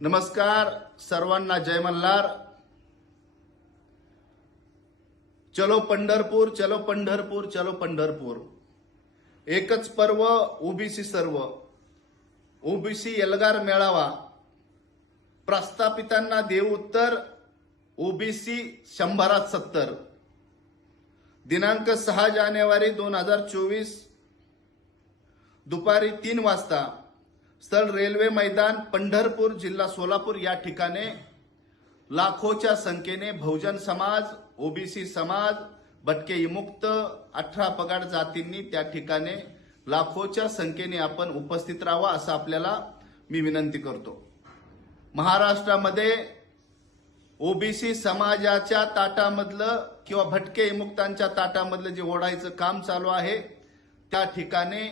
नमस्कार सर्वांना जय मल्हार. चलो पंढरपूर चलो पंढरपूर चलो पंढरपूर. एकच पर्व ओबीसी सर्व. ओबीसी एल्गार मेळावा. प्रस्थापितांना देऊ उत्तर ओबीसी शंभरात सत्तर. दिनांक सहा जानेवारी दोन हजार चोवीस. दुपारी तीन वाजता. स्थळ रेल्वे मैदान पंढरपूर जिल्हा सोलापूर या ठिकाणी लाखोच्या संख्येने बहुजन समाज ओबीसी समाज भटके विमुक्त अठरा पगार जातींनी त्या ठिकाणी लाखोच्या संख्येने आपण उपस्थित राहावं असं आपल्याला मी विनंती करतो. महाराष्ट्रामध्ये ओबीसी समाजाच्या ताटामधलं किंवा भटके विमुक्तांच्या ताटामधलं जे ओढायचं काम चालू आहे त्या ठिकाणी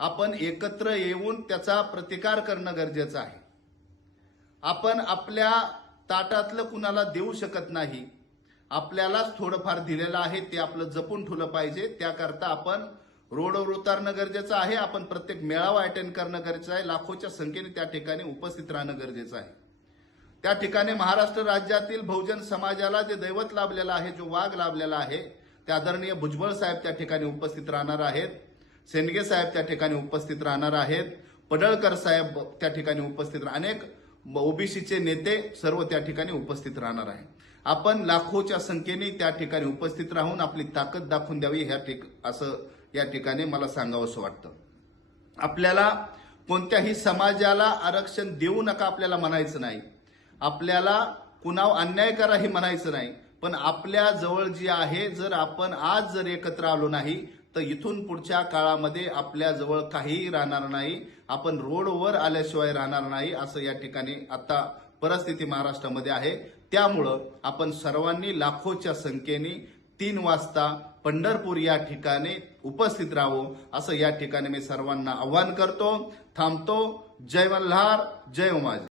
आपण एकत्र येऊन त्याचा प्रतिकार करणं गरजेचं आहे. आपण आपल्या ताटातलं कुणाला देऊ शकत नाही. आपल्यालाच थोडंफार दिलेलं आहे ते आपलं जपून ठेवलं पाहिजे. त्याकरता आपण रोडवर उतारणं गरजेचं आहे. आपण प्रत्येक मेळावा अटेंड करणं गरजेचं आहे. लाखोच्या संख्येने त्या ठिकाणी उपस्थित राहणं गरजेचं आहे. त्या ठिकाणी महाराष्ट्र राज्यातील बहुजन समाजाला जे दैवत लाभलेलं आहे जो वाघ लाभलेला आहे ते आदरणीय भुजबळ साहेब त्या ठिकाणी उपस्थित राहणार आहेत. सेंडगे साहेब त्या ठिकाणी उपस्थित राहणार आहेत. पडळकर साहेब त्या ठिकाणी उपस्थित अनेक ओबीसीचे नेते सर्व त्या ठिकाणी उपस्थित राहणार आहे आपण लाखोच्या संख्येने त्या ठिकाणी उपस्थित राहून आपली ताकद दाखवून द्यावी ह्या ठिक असं या ठिकाणी मला सांगावंसं वाटतं. आपल्याला कोणत्याही समाजाला आरक्षण देऊ नका आपल्याला म्हणायचं नाही. आपल्याला कुणावर अन्याय करा हे म्हणायचं नाही. पण आपल्या जवळ जी आहे जर आपण आज जर एकत्र आलो नाही तर इथून पुढच्या काळामध्ये आपल्याजवळ काहीही राहणार नाही. आपण रोडवर आल्याशिवाय राहणार नाही असं या ठिकाणी आता परिस्थिती महाराष्ट्रामध्ये आहे. त्यामुळं आपण सर्वांनी लाखोच्या संख्येने तीन वाजता पंढरपूर या ठिकाणी उपस्थित राहावं असं या ठिकाणी मी सर्वांना आव्हान करतो. थांबतो. जय मल्हार. जय उमाजी.